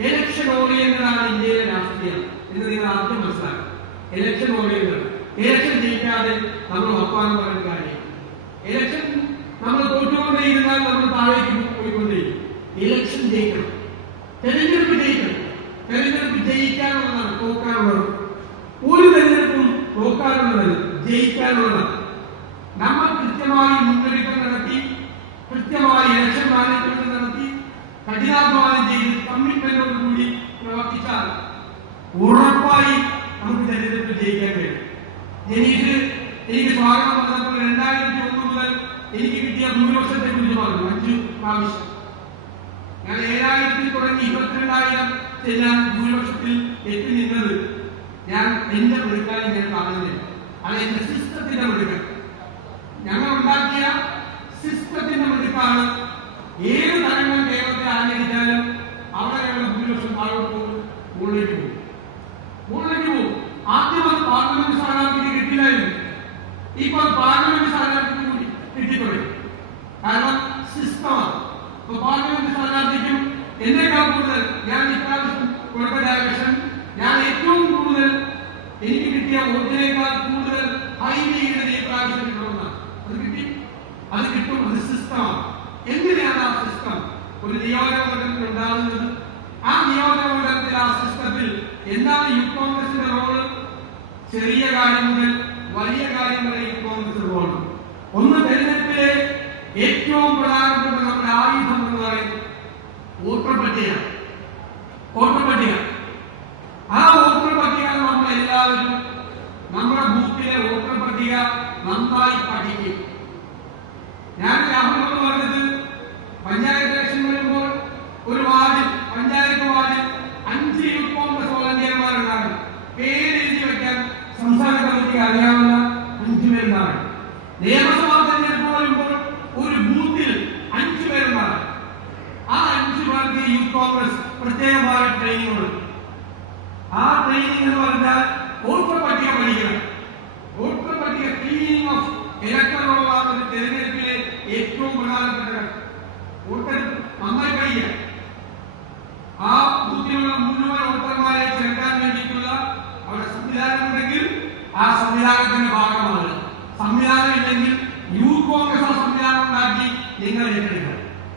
Election ഓറിയന്റഡാണ് ഇന്ത്യയിലെ രാഷ്ട്രീയം എന്ന് നിങ്ങൾ ആദ്യം മനസ്സിലാക്കണം. ഇലക്ഷൻ ഓറിയന്റഡ് ഇലക്ഷൻ ജയിക്കാതെ നമ്മൾ വർത്തമാനം പറയുന്ന കാര്യം. ഇലക്ഷൻ നമ്മൾ തോറ്റുകൊണ്ടേയിരുന്നാൽ നമ്മൾ താഴേക്ക് പോയിക്കൊണ്ടേയിരിക്കും ഇലക്ഷൻ ജയിക്കണം. തെരഞ്ഞെടുപ്പ് ജയിക്കണം. തെരഞ്ഞെടുപ്പ് ജയിക്കാനുള്ളതാണ് തോക്കാനുള്ളത് ഒരു തെരഞ്ഞെടുപ്പും തോക്കാനുള്ളതല്ല ജയിക്കാനുള്ളതാണ്. നമ്മൾ കൃത്യമായി മുന്നൊരുക്കം നടത്തി കൃത്യമായി ഇലക്ഷൻ മാനേജ്മെന്റ് നടത്തി കഠിനാധ്വാനം പ്രവർത്തിച്ചാൽ ഉറപ്പായി നമുക്ക് തെരഞ്ഞെടുപ്പ് ജയിക്കാൻ കഴിയും. ജനീഷ് എനിക്ക് സ്വാഗതം പറഞ്ഞപ്പോൾ രണ്ടായിരത്തി ഒന്ന് മുതൽ എനിക്ക് കിട്ടിയ ഭൂരിപക്ഷത്തെ കുറിച്ച് പറഞ്ഞു. അഞ്ചു പ്രാവശ്യം. ഞാൻ ഏഴായിരത്തിൽ തുടങ്ങി ഇരുപത്തിരണ്ടായിരം ഞാൻ ഭൂരിപക്ഷത്തിൽ എത്തി നിന്നത് ഞാൻ എന്റെ മിടുക്കായി ഞാൻ കാണുന്നില്ല അല്ല എന്റെ സിസ്റ്റത്തിന്റെ മിടുക്കൻ ഞങ്ങൾ ഉണ്ടാക്കിയ സിസ്റ്റത്തിന്റെ ഏത് തരങ്ങൾ കേരളത്തിൽ ആചരിച്ചാലും മുകളിലേക്ക് പോകും. മുകളിലേക്ക് പോകും. ആദ്യം അത് പാർലമെന്റ് സ്ഥാനാർത്ഥിക്ക് കിട്ടില്ലായിരുന്നു. ഇപ്പൊ അത് പാർലമെന്റ് സ്ഥാനാർത്ഥിക്ക് കൂടി കിട്ടിത്തുടങ്ങി. കാരണം സിസ്റ്റമാണ്. ഇപ്പൊ പാർലമെന്റ് സ്ഥാനാർത്ഥിക്കും എന്നേക്കാൾ കൂടുതൽ ഞാൻ ഇപ്രാവശ്യം കൊടുത്ത ഞാൻ ഏറ്റവും കൂടുതൽ എനിക്ക് കിട്ടിയ വോട്ടിനേക്കാൾ കൂടുതൽ ഹൈ ചെയ്തത് ഈ പ്രാവശ്യം കിട്ടണമെന്നാണ് അത് കിട്ടി. അത് കിട്ടും. അത് സിസ്റ്റമാണ്. എന്തിനാണ് ആ സിസ്റ്റം? ഒരു നിയോജകമണ്ഡലത്തിൽ ഉണ്ടാകുന്നത്. ആ നിയോജകമണ്ഡലത്തിൽ യൂത്ത് കോൺഗ്രസിന്റെ റോൾ ചെറിയ കാര്യം മുതൽ വലിയ കാര്യം വരെ യൂത്ത് റോൾ ഒന്ന് തെരഞ്ഞെടുപ്പിലെ ഏറ്റവും പ്രധാനപ്പെട്ട നമ്മുടെ ആയുധം എന്ന് പറയുന്നത് വോട്ടർ പട്ടിക. ആ വോട്ടർ പട്ടിക നമ്മൾ എല്ലാവരും നമ്മുടെ ബൂത്തിലെ വോട്ടർ പട്ടിക നന്നായി പഠിക്കും. ഞാൻ രാഹുലിനോട് പറഞ്ഞത് പഞ്ചായത്ത് ഇലക്ഷൻ വരുമ്പോൾ ഒരു വാർഡിൽ പഞ്ചായത്ത് വാർഡിൽ അഞ്ച് യൂത്ത് കോൺഗ്രസ് വോളണ്ടിയർമാരുണ്ടാകും പേര് എഴുതി വെക്കാൻ സംസ്ഥാന കമ്മിറ്റി അറിയാവുന്ന അഞ്ചു പേരുണ്ടാകും നിയമസഭാ തെരഞ്ഞെടുപ്പ് വരുമ്പോൾ ഒരു ബൂത്തിൽ അഞ്ചു പേരുണ്ടാകും ആ അഞ്ചു പേർക്ക് യൂത്ത് കോൺഗ്രസ് പ്രത്യേകമായ ട്രെയിനിങ് കൊടുക്കും ആ ട്രെയിനിങ് എന്ന് പറഞ്ഞാൽ വോട്ടർ പട്ടിക പഠിക്കണം. വോട്ടർ പട്ടിക ക്ലീനിങ് ഓഫ് ഒരു തെരഞ്ഞെടുപ്പിലെ ഏറ്റവും പ്രധാനപ്പെട്ട ഘട്ടം. ആ സംവിധാനത്തിന്റെ ഭാഗമാണ്. സംവിധാനം ഇല്ലെങ്കിൽ യൂത്ത് കോൺഗ്രസ് ആ സംവിധാനം ഉണ്ടാക്കി നിങ്ങൾ ഏറ്റെടുക്കണം.